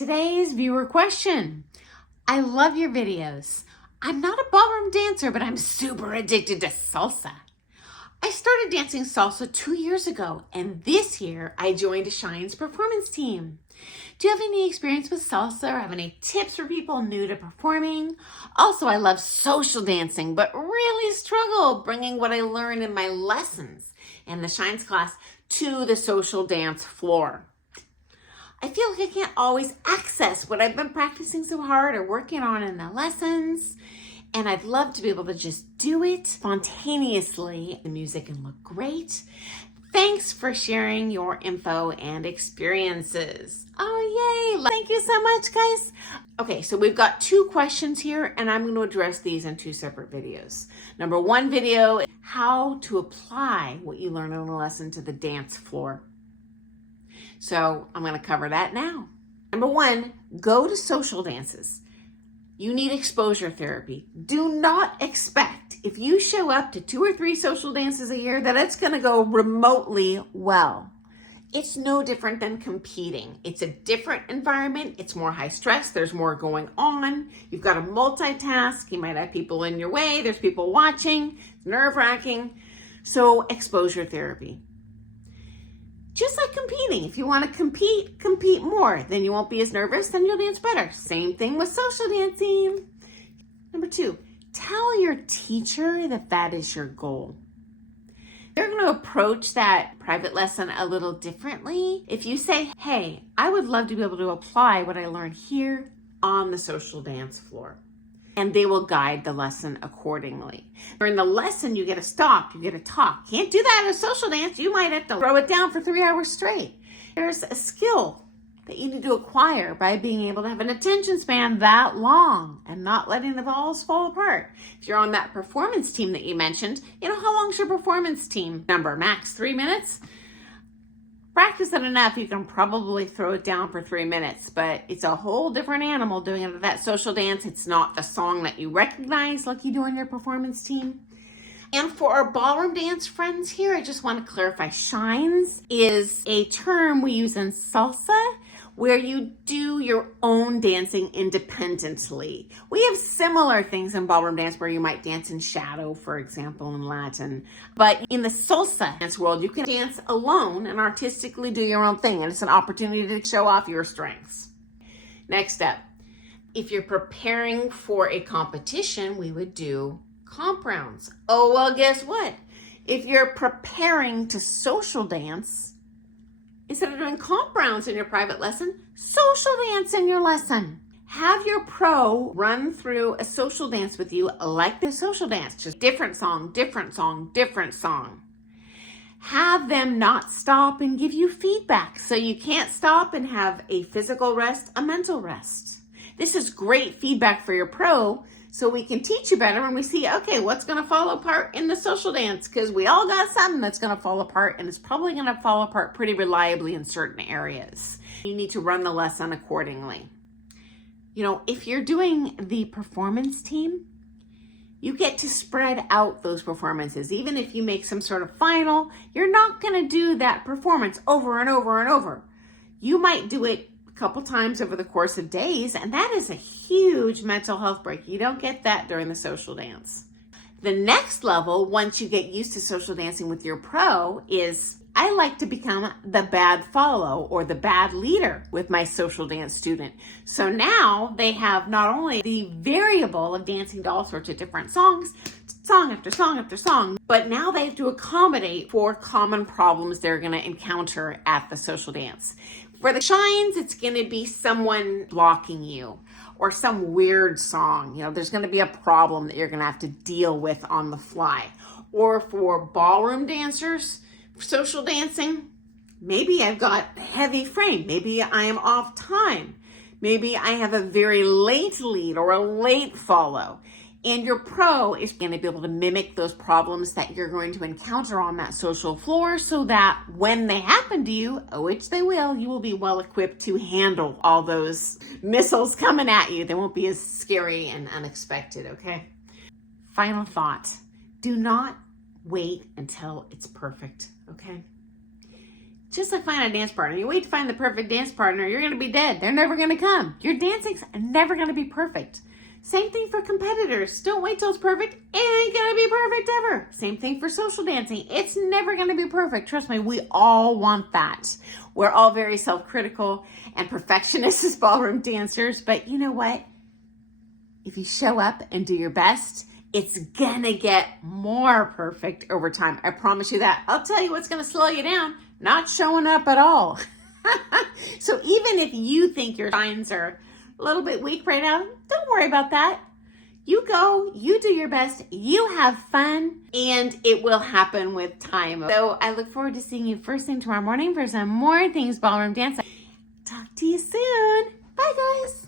Today's viewer question. I love your videos. I'm not a ballroom dancer, but I'm super addicted to salsa. I started dancing salsa 2 years ago, and this year I joined Shine's performance team. Do you have any experience with salsa or have any tips for people new to performing? Also, I love social dancing, but really struggle bringing what I learned in my lessons and the Shine's class to the social dance floor. I feel like I can't always access what I've been practicing so hard or working on in the lessons. And I'd love to be able to just do it spontaneously. The music can look great. Thanks for sharing your info and experiences. Oh, yay. Thank you so much, guys. Okay, so we've got 2 questions here, and I'm going to address these in 2 separate videos. Number 1 video, how to apply what you learn in the lesson to the dance floor. So I'm going to cover that now. Number 1, go to social dances. You need exposure therapy. Do not expect, if you show up to 2 or 3 social dances a year, that it's going to go remotely well. It's no different than competing. It's a different environment. It's more high stress. There's more going on. You've got to multitask. You might have people in your way. There's people watching. It's nerve-wracking. So exposure therapy. Just like competing. If you want to compete more. Then you won't be as nervous, then you'll dance better. Same thing with social dancing. Number 2, tell your teacher that that is your goal. They're going to approach that private lesson a little differently. If you say, hey, I would love to be able to apply what I learned here on the social dance floor. And they will guide the lesson accordingly. During the lesson, you get to stop, you get to talk. Can't do that at a social dance. You might have to throw it down for 3 hours straight. There's a skill that you need to acquire by being able to have an attention span that long and not letting the balls fall apart. If you're on that performance team that you mentioned, how long's your performance team number? Max 3 minutes? Practice it enough, you can probably throw it down for 3 minutes, but it's a whole different animal doing it at that social dance. It's not the song that you recognize like you do on your performance team. And for our ballroom dance friends here, I just want to clarify, shines is a term we use in salsa where you do your own dancing independently. We have similar things in ballroom dance where you might dance in shadow, for example, in Latin. But in the salsa dance world, you can dance alone and artistically do your own thing. And it's an opportunity to show off your strengths. Next step, if you're preparing for a competition, we would do comp rounds. Oh, well, guess what? If you're preparing to social dance, instead of doing comp rounds in your private lesson, social dance in your lesson. Have your pro run through a social dance with you like the social dance, just different song, different song, different song. Have them not stop and give you feedback so you can't stop and have a physical rest, a mental rest. This is great feedback for your pro so we can teach you better when we see, okay, what's going to fall apart in the social dance? Because we all got something that's going to fall apart, and it's probably going to fall apart pretty reliably in certain areas. You need to run the lesson accordingly. If you're doing the performance team, you get to spread out those performances. Even if you make some sort of final, you're not going to do that performance over and over and over. You might do it couple times over the course of days, and that is a huge mental health break. You don't get that during the social dance. The next level, once you get used to social dancing with your pro, is I like to become the bad follow or the bad leader with my social dance student. So now they have not only the variable of dancing to all sorts of different songs, song after song after song, but now they have to accommodate for common problems they're going to encounter at the social dance. For the shines, it's going to be someone blocking you or some weird song. There's going to be a problem that you're going to have to deal with on the fly. Or for ballroom dancers, social dancing, maybe I've got a heavy frame. Maybe I am off time. Maybe I have a very late lead or a late follow. And your pro is going to be able to mimic those problems that you're going to encounter on that social floor so that when they happen to you, which they will, you will be well equipped to handle all those missiles coming at you. They won't be as scary and unexpected, okay? Final thought, do not wait until it's perfect, okay? Just like finding a dance partner. You wait to find the perfect dance partner, you're going to be dead. They're never going to come. Your dancing's never going to be perfect. Same thing for competitors. Don't wait till it's perfect. It ain't going to be perfect ever. Same thing for social dancing. It's never going to be perfect. Trust me, we all want that. We're all very self-critical and perfectionists as ballroom dancers. But you know what? If you show up and do your best, it's gonna get more perfect over time. I promise you that. I'll tell you what's gonna slow you down, not showing up at all. So even if you think your signs are a little bit weak right now, don't worry about that. You go, you do your best, you have fun, and it will happen with time. So I look forward to seeing you first thing tomorrow morning for some more Things Ballroom Dance. Talk to you soon. Bye, guys.